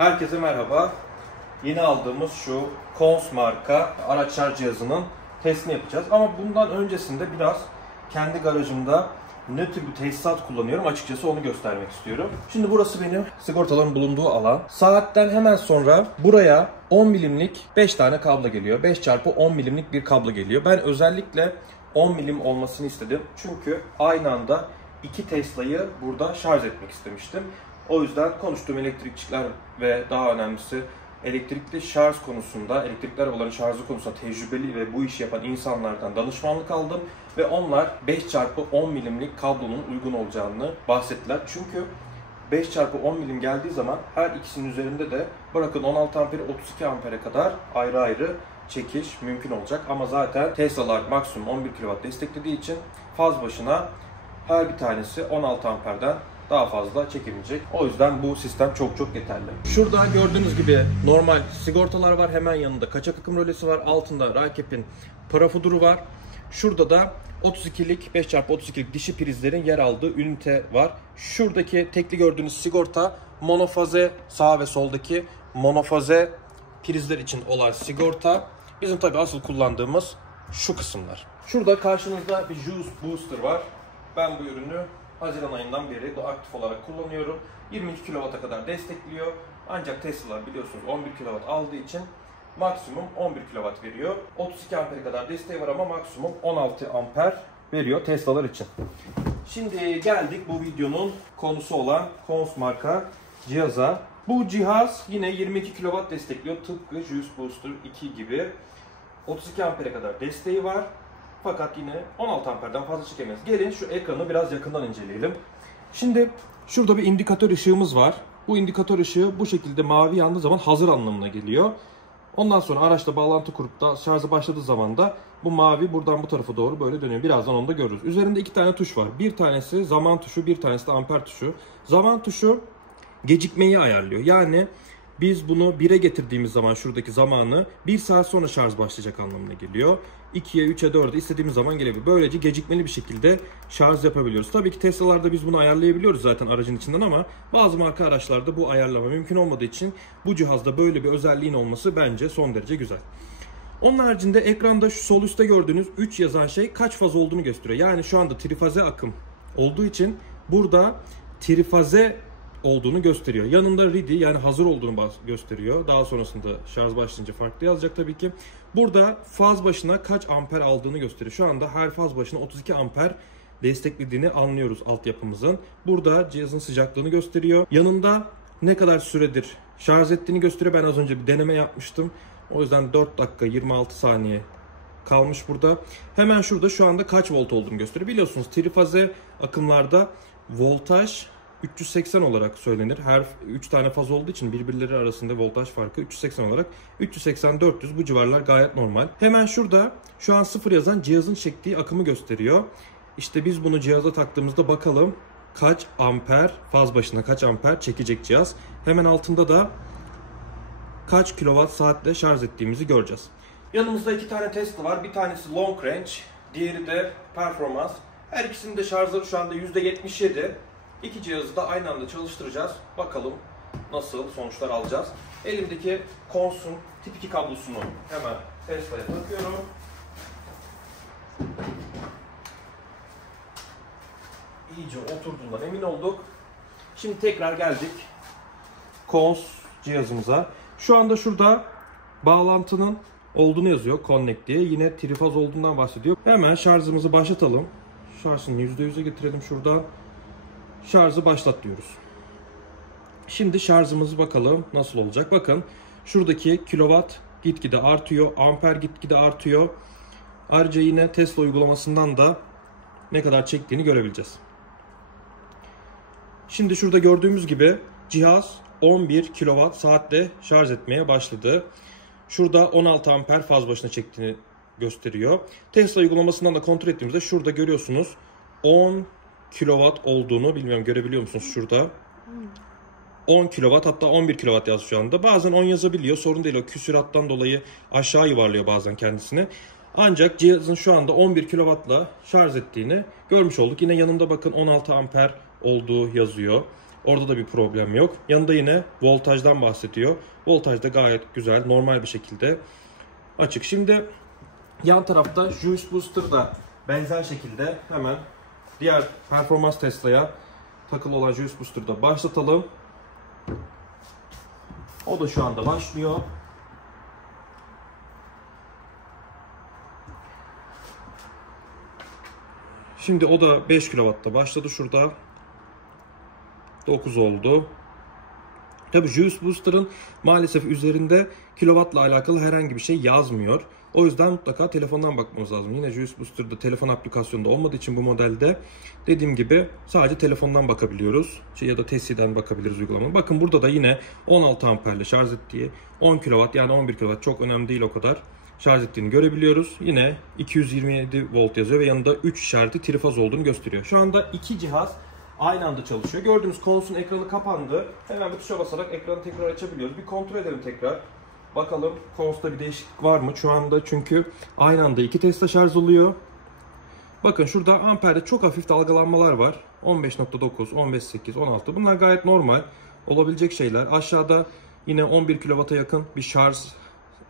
Herkese merhaba. Yeni aldığımız şu Kons marka araç şarj cihazının testini yapacağız. Ama bundan öncesinde biraz kendi garajımda ne tür bir tesisat kullanıyorum açıkçası onu göstermek istiyorum. Şimdi burası benim sigortaların bulunduğu alan. Saatten hemen sonra buraya 10 milimlik 5 tane kablo geliyor. 5x10 milimlik bir kablo geliyor. Ben özellikle 10 milim olmasını istedim. Çünkü aynı anda 2 Tesla'yı burada şarj etmek istemiştim. O yüzden konuştuğum elektrikçiler ve daha önemlisi elektrikli şarj konusunda, elektrikli arabaların şarjı konusunda tecrübeli ve bu işi yapan insanlardan danışmanlık aldım. Ve onlar 5x10 milimlik kablonun uygun olacağını bahsettiler. Çünkü 5x10 milim geldiği zaman her ikisinin üzerinde de bırakın 16 amperi 32 ampere kadar ayrı ayrı çekiş mümkün olacak. Ama zaten Tesla'lar maksimum 11 kW desteklediği için faz başına her bir tanesi 16 amperden daha fazla çekebilecek. O yüzden bu sistem çok yeterli. Şurada gördüğünüz gibi normal sigortalar var. Hemen yanında kaçak akım rölesi var. Altında Raikep'in parafuduru var. Şurada da 32'lik 5x32'lik dişi prizlerin yer aldığı ünite var. Şuradaki tekli gördüğünüz sigorta monofaze, sağ ve soldaki monofaze prizler için olan sigorta. Bizim tabi asıl kullandığımız şu kısımlar. Şurada karşınızda bir Juice Booster var. Ben bu ürünü Haziran ayından beri de aktif olarak kullanıyorum. 22 kW'a kadar destekliyor. Ancak Tesla'lar biliyorsunuz 11 kW aldığı için maksimum 11 kW veriyor. 32 ampere kadar desteği var ama maksimum 16 amper veriyor Tesla'lar için. Şimdi geldik bu videonun konusu olan Kons marka cihaza. Bu cihaz yine 22 kW destekliyor. Tıpkı Juice Booster 2 gibi. 32 ampere kadar desteği var. Fakat yine 16 amperden fazla çekemez. Gelin şu ekranı biraz yakından inceleyelim. Şimdi şurada bir indikatör ışığımız var. Bu indikatör ışığı bu şekilde mavi yandığı zaman hazır anlamına geliyor. Ondan sonra araçla bağlantı kurup da şarjı başladığı zaman da bu mavi buradan bu tarafa doğru böyle dönüyor. Birazdan onu da görürüz. Üzerinde iki tane tuş var. Bir tanesi zaman tuşu, bir tanesi de amper tuşu. Zaman tuşu gecikmeyi ayarlıyor. Yani biz bunu 1'e getirdiğimiz zaman şuradaki zamanı 1 saat sonra şarj başlayacak anlamına geliyor. 2'ye, 3'e, 4'e istediğimiz zaman gelebilir. Böylece gecikmeli bir şekilde şarj yapabiliyoruz. Tabii ki Tesla'larda biz bunu ayarlayabiliyoruz zaten aracın içinden ama bazı marka araçlarda bu ayarlama mümkün olmadığı için bu cihazda böyle bir özelliğin olması bence son derece güzel. Onun haricinde ekranda şu sol üstte gördüğünüz 3 yazan şey kaç faz olduğunu gösteriyor. Yani şu anda trifaze akım olduğu için burada trifaze olduğunu gösteriyor. Yanında ready yani hazır olduğunu gösteriyor. Daha sonrasında şarj başlayınca farklı yazacak tabii ki. Burada faz başına kaç amper aldığını gösteriyor. Şu anda her faz başına 32 amper desteklediğini anlıyoruz altyapımızın. Burada cihazın sıcaklığını gösteriyor. Yanında ne kadar süredir şarj ettiğini gösteriyor. Ben az önce bir deneme yapmıştım. O yüzden 4 dakika 26 saniye kalmış burada. Hemen şurada şu anda kaç volt olduğunu gösteriyor. Biliyorsunuz trifaze akımlarda voltaj 380 olarak söylenir. Her 3 tane faz olduğu için birbirleri arasında voltaj farkı 380 olarak 380-400 bu civarlar gayet normal. Hemen şurada şu an 0 yazan cihazın çektiği akımı gösteriyor. İşte biz bunu cihaza taktığımızda bakalım kaç amper faz başına kaç amper çekecek cihaz. Hemen altında da kaç kilowatt saatte şarj ettiğimizi göreceğiz. Yanımızda 2 tane Tesla var. Bir tanesi long range, diğeri de performans. Her ikisinin de şarjları şu anda %77. İki cihazı da aynı anda çalıştıracağız. Bakalım nasıl sonuçlar alacağız. Elimdeki Kons'un tip 2 kablosunu hemen Tesla'ya takıyorum. İyice oturduğundan emin olduk. Şimdi tekrar geldik Kons cihazımıza. Şu anda şurada bağlantının olduğunu yazıyor. Connect diye. Yine trifaz olduğundan bahsediyor. Hemen şarjımızı başlatalım. Şarjını %100'e getirelim şuradan. Şarjı başlat diyoruz. Şimdi şarjımızı bakalım nasıl olacak. Bakın şuradaki kilowatt gitgide artıyor. Amper gitgide artıyor. Ayrıca yine Tesla uygulamasından da ne kadar çektiğini görebileceğiz. Şimdi şurada gördüğümüz gibi cihaz 11 kilowatt saatte şarj etmeye başladı. Şurada 16 amper faz başına çektiğini gösteriyor. Tesla uygulamasından da kontrol ettiğimizde şurada görüyorsunuz 10 kilowatt olduğunu, bilmiyorum görebiliyor musunuz şurada? 10 kilowatt hatta 11 kilowatt yazıyor şu anda. Bazen 10 yazabiliyor. Sorun değil, o küsurattan dolayı aşağı yuvarlıyor bazen kendisini. Ancak cihazın şu anda 11 kilowattla şarj ettiğini görmüş olduk. Yine yanımda bakın 16 amper olduğu yazıyor. Orada da bir problem yok. Yanında yine voltajdan bahsediyor. Voltaj da gayet güzel, normal bir şekilde açık. Şimdi yan tarafta Juice Booster da benzer şekilde hemen diğer performans Tesla'ya takılı olan Juice Booster'ı da başlatalım. O da şu anda başlıyor. Şimdi o da 5 kW'da başladı şurada. 9 oldu. Tabii Juice Booster'ın maalesef üzerinde kilovatla alakalı herhangi bir şey yazmıyor. O yüzden mutlaka telefondan bakmamız lazım. Yine Juice Booster'da telefon aplikasyonunda olmadığı için bu modelde dediğim gibi sadece telefondan bakabiliyoruz. Ya da Tessi'den bakabiliriz uygulamadan. Bakın burada da yine 16 amperle şarj ettiği, 10 kW yani 11 kW çok önemli değil o kadar şarj ettiğini görebiliyoruz. Yine 227 volt yazıyor ve yanında 3 işareti trifaz olduğunu gösteriyor. Şu anda iki cihaz aynı anda çalışıyor. Gördüğünüz konsolun ekranı kapandı. Hemen bir tuşa basarak ekranı tekrar açabiliyoruz. Bir kontrol edelim tekrar. Bakalım konsolda bir değişiklik var mı? Şu anda çünkü aynı anda iki Tesla şarj oluyor. Bakın şurada amperde çok hafif dalgalanmalar var. 15.9, 15.8, 16. Bunlar gayet normal olabilecek şeyler. Aşağıda yine 11 kW'a yakın bir şarj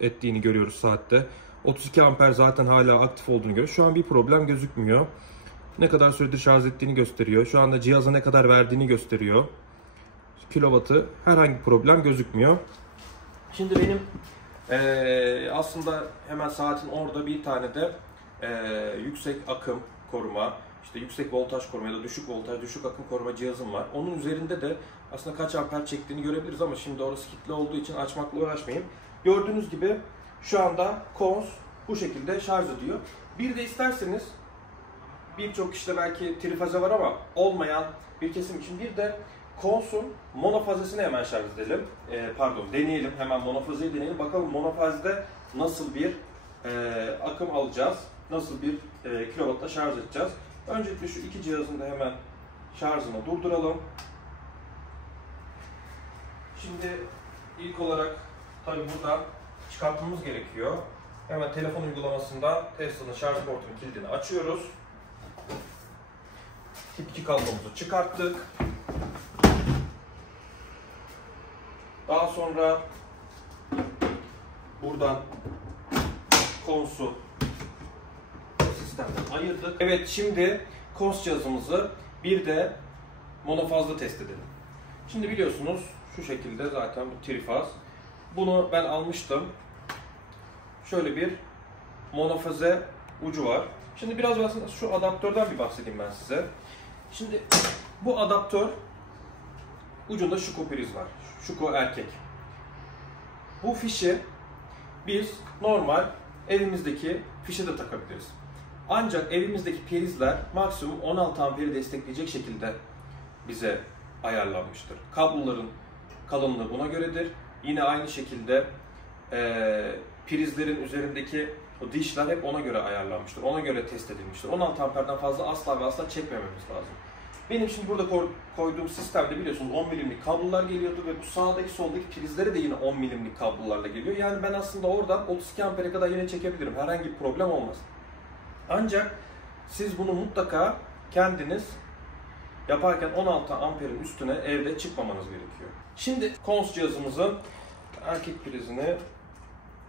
ettiğini görüyoruz saatte. 32 amper zaten hala aktif olduğunu görüyoruz. Şu an bir problem gözükmüyor. Ne kadar süredir şarj ettiğini gösteriyor. Şu anda cihaza ne kadar verdiğini gösteriyor. Kilovatı herhangi bir problem gözükmüyor. Şimdi benim aslında hemen saatin orada bir tane de yüksek akım koruma, işte yüksek voltaj koruma ya da düşük voltaj, düşük akım koruma cihazım var. Onun üzerinde de aslında kaç amper çektiğini görebiliriz ama şimdi orası kilitli olduğu için açmakla uğraşmayayım. Gördüğünüz gibi şu anda kons bu şekilde şarj ediyor. Bir de isterseniz birçok kişide belki trifaze var ama olmayan bir kesim için bir de konsun monofazesini hemen şarj edelim. Deneyelim. Hemen monofazeyi deneyelim. Bakalım monofazede nasıl bir akım alacağız. Nasıl bir kilovatla şarj edeceğiz. Öncelikle şu iki cihazın da hemen şarjını durduralım. Şimdi ilk olarak tabii buradan çıkartmamız gerekiyor. Hemen telefon uygulamasından Tesla'nın şarj portunun kilidini açıyoruz. Tip 2 kablomuzu çıkarttık. Daha sonra buradan konsu sistemden ayırdık. Evet, şimdi kons cihazımızı bir de monofazda test edelim. Şimdi biliyorsunuz şu şekilde zaten bu trifaz. Bunu ben almıştım. Şöyle bir monofaze ucu var. Şimdi biraz aslında şu adaptörden bir bahsedeyim ben size. Şimdi bu adaptör ucunda şuko priz var. Şuko erkek. Bu fişi biz normal evimizdeki fişe de takabiliriz. Ancak evimizdeki prizler maksimum 16 amperi destekleyecek şekilde bize ayarlanmıştır. Kabloların kalınlığı buna göredir. Yine aynı şekilde prizlerin üzerindeki o dişler hep ona göre ayarlanmıştır. Ona göre test edilmiştir. 16 amperden fazla asla ve asla çekmememiz lazım. Benim şimdi burada koyduğum sistemde biliyorsunuz 10 milimlik kablolar geliyordu ve bu sağdaki soldaki prizlere de yine 10 milimlik kablolarla geliyor. Yani ben aslında oradan 32 ampere kadar yine çekebilirim. Herhangi bir problem olmaz. Ancak siz bunu mutlaka kendiniz yaparken 16 amperin üstüne evde çıkmamanız gerekiyor. Şimdi kons cihazımızın erkek prizini,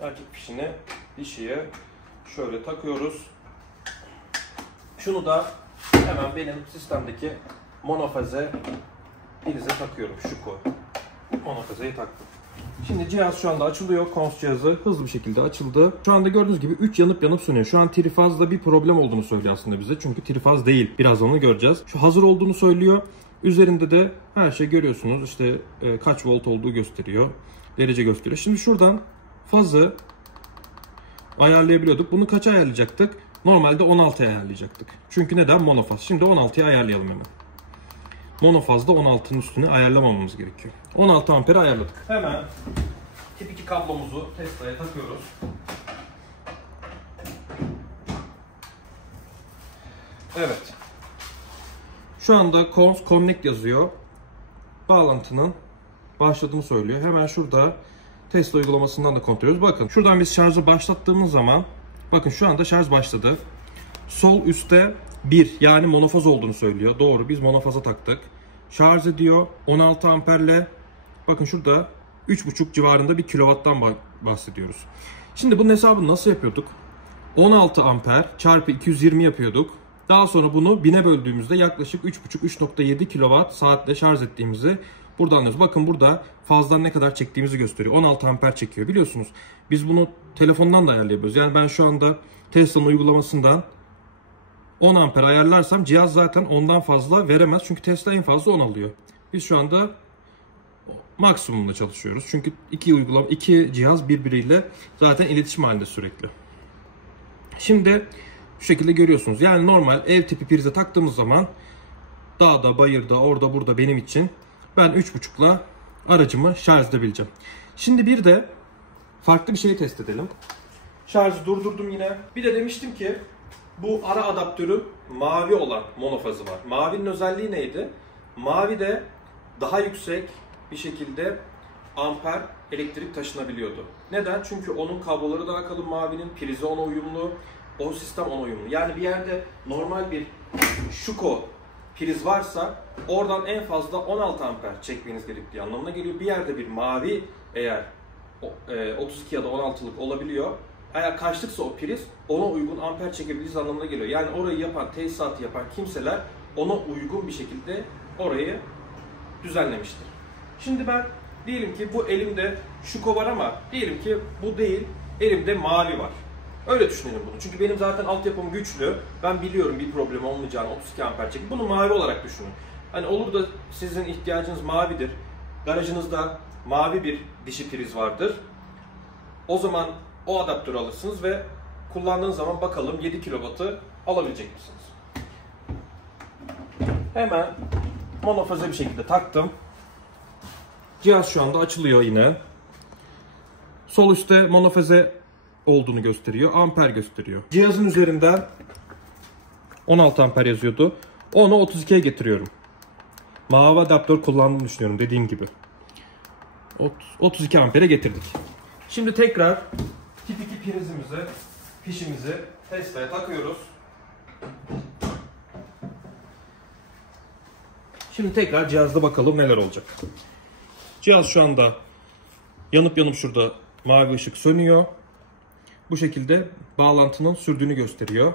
erkek fişini dişiye şöyle takıyoruz. Şunu da hemen benim sistemdeki monofaze prize takıyorum. Şu monofazeyi taktım. Şimdi cihaz şu anda açılıyor. Kons cihazı hızlı bir şekilde açıldı. Şu anda gördüğünüz gibi 3 yanıp sönüyor. Şu an trifazda bir problem olduğunu söylüyor aslında bize. Çünkü trifaz değil. Birazdan onu göreceğiz. Şu hazır olduğunu söylüyor. Üzerinde de her şey görüyorsunuz. İşte kaç volt olduğu gösteriyor. Derece gösteriyor. Şimdi şuradan fazı ayarlayabiliyorduk. Bunu kaça ayarlayacaktık? Normalde 16'ya ayarlayacaktık. Çünkü neden? Monofaz. Şimdi 16'ya ayarlayalım hemen. Monofazda 16'nın üstüne ayarlamamamız gerekiyor. 16 ampere ayarladık. Hemen tip 2 kablomuzu Tesla'ya takıyoruz. Evet. Şu anda Connect yazıyor. Bağlantının başladığını söylüyor. Hemen şurada Tesla uygulamasından da kontrol ediyoruz. Bakın şuradan biz şarjı başlattığımız zaman bakın şu anda şarj başladı. Sol üstte 1 yani monofaz olduğunu söylüyor. Doğru, biz monofaza taktık. şarj ediyor 16 amperle. Bakın şurada 3,5 civarında bir kilovattan bahsediyoruz. Şimdi bunun hesabını nasıl yapıyorduk? 16 amper çarpı 220 yapıyorduk. Daha sonra bunu 1000'e böldüğümüzde yaklaşık 3,5-3,7 kilowatt saatte şarj ettiğimizi buradan anlıyoruz. Bakın burada fazladan ne kadar çektiğimizi gösteriyor. 16 amper çekiyor. Biliyorsunuz biz bunu telefondan da ayarlayabiliyoruz. Yani ben şu anda Tesla'nın uygulamasından 10 amper ayarlarsam cihaz zaten ondan fazla veremez. Çünkü Tesla en fazla 10 alıyor. Biz şu anda maksimumda çalışıyoruz. Çünkü iki cihaz birbiriyle zaten iletişim halinde sürekli. Şimdi şu şekilde görüyorsunuz. Yani normal ev tipi prize taktığımız zaman dağda, bayırda, orada, burada benim için ben 3,5'la aracımı şarj edebileceğim. Şimdi bir de farklı bir şey test edelim. Şarjı durdurdum yine. Bir de demiştim ki bu ara adaptörün mavi olan monofazı var. Mavinin özelliği neydi? Mavi de daha yüksek bir şekilde amper elektrik taşınabiliyordu. Neden? Çünkü onun kabloları daha kalın mavinin, prizi ona uyumlu, o sistem ona uyumlu. Yani bir yerde normal bir Schuko priz varsa oradan en fazla 16 amper çekmeniz gerektiği anlamına geliyor. Bir yerde bir mavi eğer 32 ya da 16'lık olabiliyor. Eğer kaçlıksa o priz ona uygun amper çekebiliriz anlamına geliyor. Yani orayı yapan, tesisatı yapan kimseler ona uygun bir şekilde orayı düzenlemiştir. Şimdi ben diyelim ki bu elimde Schuko var ama diyelim ki bu değil, elimde mavi var. Öyle düşünelim bunu. Çünkü benim zaten altyapım güçlü. Ben biliyorum bir problem olmayacağını, 32 amper çekip bunu mavi olarak düşünün. Hani olur da sizin ihtiyacınız mavidir. Garajınızda mavi bir dişi priz vardır. O zaman o adaptörü alırsınız ve kullandığınız zaman bakalım 7 kW'ı alabilecek misiniz? Hemen monofaze bir şekilde taktım. Cihaz şu anda açılıyor yine. Sol üstte monofaze olduğunu gösteriyor. Amper gösteriyor. Cihazın üzerinden 16 amper yazıyordu. Onu 32'ye getiriyorum. Mavi adaptör kullandığımı düşünüyorum dediğim gibi. 32 ampere getirdik. Şimdi tekrar tip 2 prizimizi, fişimizi Tesla'ya takıyoruz. Şimdi tekrar cihazda bakalım neler olacak. Cihaz şu anda yanıp şurada mavi ışık sönüyor. Bu şekilde bağlantının sürdüğünü gösteriyor.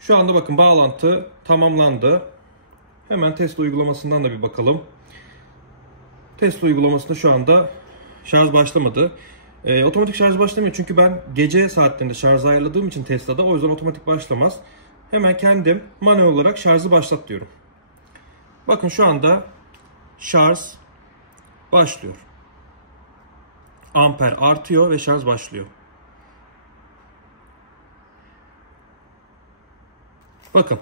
Şu anda bakın bağlantı tamamlandı. Hemen Tesla uygulamasından da bir bakalım. Tesla uygulamasında şu anda şarj başlamadı. Otomatik şarj başlamıyor çünkü ben gece saatlerinde şarj ayarladığım için Tesla'da, o yüzden otomatik başlamaz. Hemen kendim manuel olarak şarjı başlat diyorum. Bakın şu anda şarj başlıyor. Amper artıyor ve şarj başlıyor. Bakın.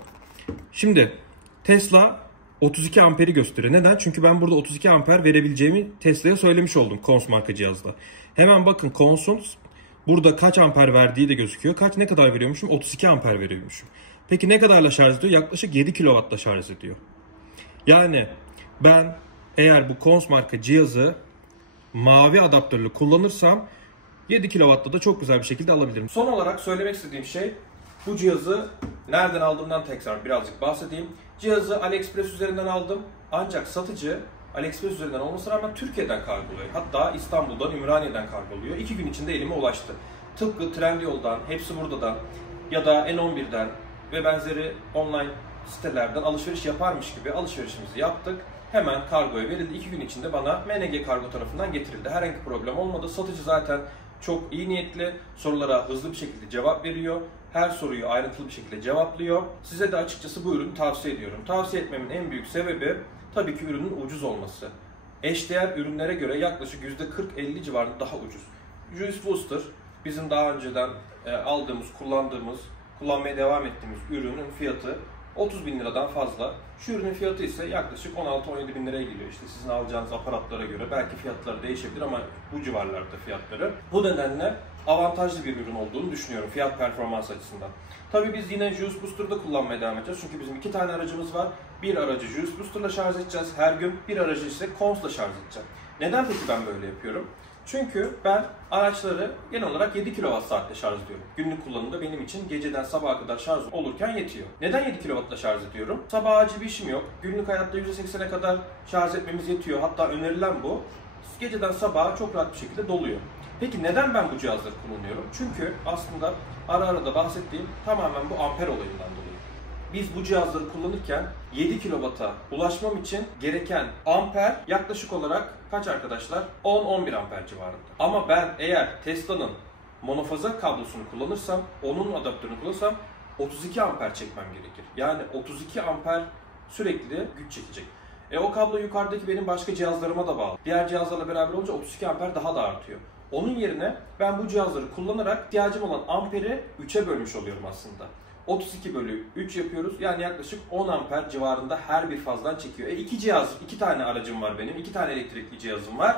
Şimdi Tesla 32 amperi gösteriyor. Neden? Çünkü ben burada 32 amper verebileceğimi Tesla'ya söylemiş oldum Kons marka cihazda. Hemen bakın Kons'un burada kaç amper verdiği de gözüküyor. Ne kadar veriyormuşum? 32 amper veriyormuşum. Peki ne kadarla şarj ediyor? Yaklaşık 7 kW'la şarj ediyor. Yani ben eğer bu Kons marka cihazı mavi adaptörlü kullanırsam 7 kW'da da çok güzel bir şekilde alabilirim. Son olarak söylemek istediğim şey, bu cihazı nereden aldığımdan tekrar birazcık bahsedeyim. Cihazı AliExpress üzerinden aldım. Ancak satıcı AliExpress üzerinden olmasına rağmen Türkiye'den kargoluyor. Hatta İstanbul'dan, Ümraniye'den kargoluyor. 2 gün içinde elime ulaştı. Tıpkı Trendyol'dan, Hepsi Burada'dan ya da N11'den ve benzeri online sitelerden alışveriş yaparmış gibi alışverişimizi yaptık. Hemen kargoya verildi. 2 gün içinde bana MNG Kargo tarafından getirildi. Herhangi bir problem olmadı. Satıcı zaten çok iyi niyetli, sorulara hızlı bir şekilde cevap veriyor. Her soruyu ayrıntılı bir şekilde cevaplıyor. Size de açıkçası bu ürünü tavsiye ediyorum. Tavsiye etmemin en büyük sebebi tabii ki ürünün ucuz olması. Eşdeğer ürünlere göre yaklaşık %40-50 civarında daha ucuz. Juice Booster bizim daha önceden aldığımız, kullanmaya devam ettiğimiz ürünün fiyatı 30.000 liradan fazla. Şu ürünün fiyatı ise yaklaşık 16-17 bin liraya geliyor. İşte sizin alacağınız aparatlara göre belki fiyatları değişebilir ama bu civarlarda fiyatları. Bu nedenle avantajlı bir ürün olduğunu düşünüyorum fiyat performans açısından. Tabii biz yine Juice Booster'da kullanmaya devam edeceğiz. Çünkü bizim 2 tane aracımız var. Bir aracı Juice Booster'la şarj edeceğiz her gün. Bir aracı ise Kons'la şarj edeceğim. Neden peki ben böyle yapıyorum? Çünkü ben araçları genel olarak 7 kWh şarj ediyorum. Günlük kullanımda benim için geceden sabaha kadar şarj olurken yetiyor. Neden 7 kW'la şarj ediyorum? Sabah acil bir işim yok. Günlük hayatta %80'e kadar şarj etmemiz yetiyor. Hatta önerilen bu. Geceden sabaha çok rahat bir şekilde doluyor. Peki neden ben bu cihazları kullanıyorum? Çünkü aslında ara ara da bahsettiğim tamamen bu amper olayından dolayı. Biz bu cihazları kullanırken 7 kW'a ulaşmam için gereken amper yaklaşık olarak kaç arkadaşlar? 10-11 amper civarında. Ama ben eğer Tesla'nın monofaza kablosunu kullanırsam, onun adaptörünü kullanırsam 32 amper çekmem gerekir. Yani 32 amper sürekli güç çekecek. O kablo yukarıdaki benim başka cihazlarıma da bağlı. Diğer cihazlarla beraber olunca 32 amper daha da artıyor. Onun yerine ben bu cihazları kullanarak ihtiyacım olan amperi 3'e bölmüş oluyorum aslında. 32 bölü 3 yapıyoruz. Yani yaklaşık 10 amper civarında her bir fazdan çekiyor. İki tane aracım var benim. 2 tane elektrikli cihazım var.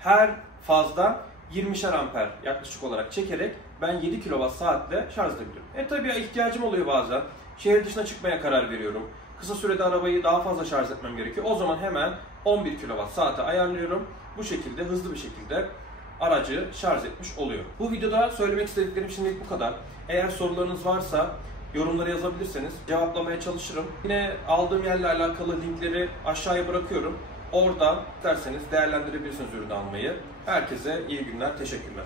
Her fazdan 20'şer amper yaklaşık olarak çekerek ben 7 kWh şarj edebiliyorum. Tabii ihtiyacım oluyor bazen. Şehir dışına çıkmaya karar veriyorum. Kısa sürede arabayı daha fazla şarj etmem gerekiyor. O zaman hemen 11 kWh'e ayarlıyorum. Bu şekilde hızlı bir şekilde aracı şarj etmiş oluyorum. Bu videoda söylemek istediklerim şimdilik bu kadar. Eğer sorularınız varsa yorumlara yazabilirseniz cevaplamaya çalışırım. Yine aldığım yerle alakalı linkleri aşağıya bırakıyorum. Oradan isterseniz değerlendirebilirsiniz ürünü almayı. Herkese iyi günler, teşekkürler.